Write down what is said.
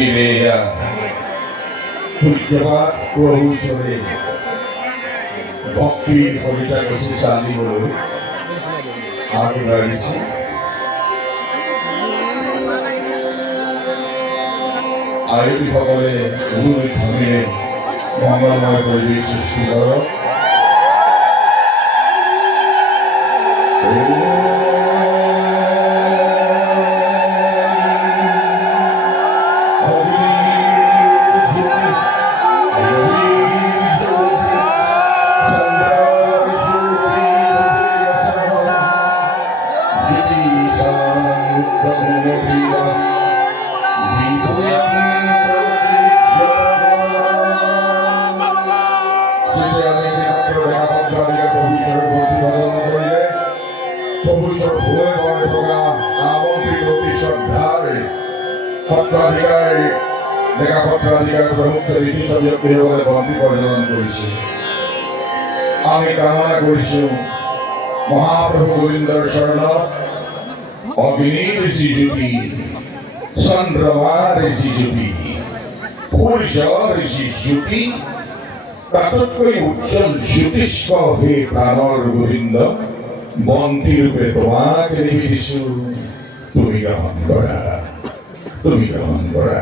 বিবেয়া পূজ্যপাত প্ৰভুচৰে ভক্তিৰ কবিতা গছি চালিবলৈ আগবাঢ়িছে। আয়োজকসকলে গুৰু ধ্বনিৰে মংগলময় পৰিৱেশ সৃষ্টি কৰক। আমি কামনা কৰিছো মহাপ্ৰভু গোবিন্দৰ চৰণত অগ্নিৰ যিজুতি, চন্দ্ৰমাৰ যিজুতি, সূৰ্যৰ যিজ্যোতি, তাতোতকৈ উজ্জ্বল জ্যোতিষ্ক হে প্ৰাণৰ গোবিন্দ, বন্তি ৰূপে তোমাক নিবেদিছো, তুমি গ্ৰহণ কৰা, তুমি গ্ৰহণ কৰা।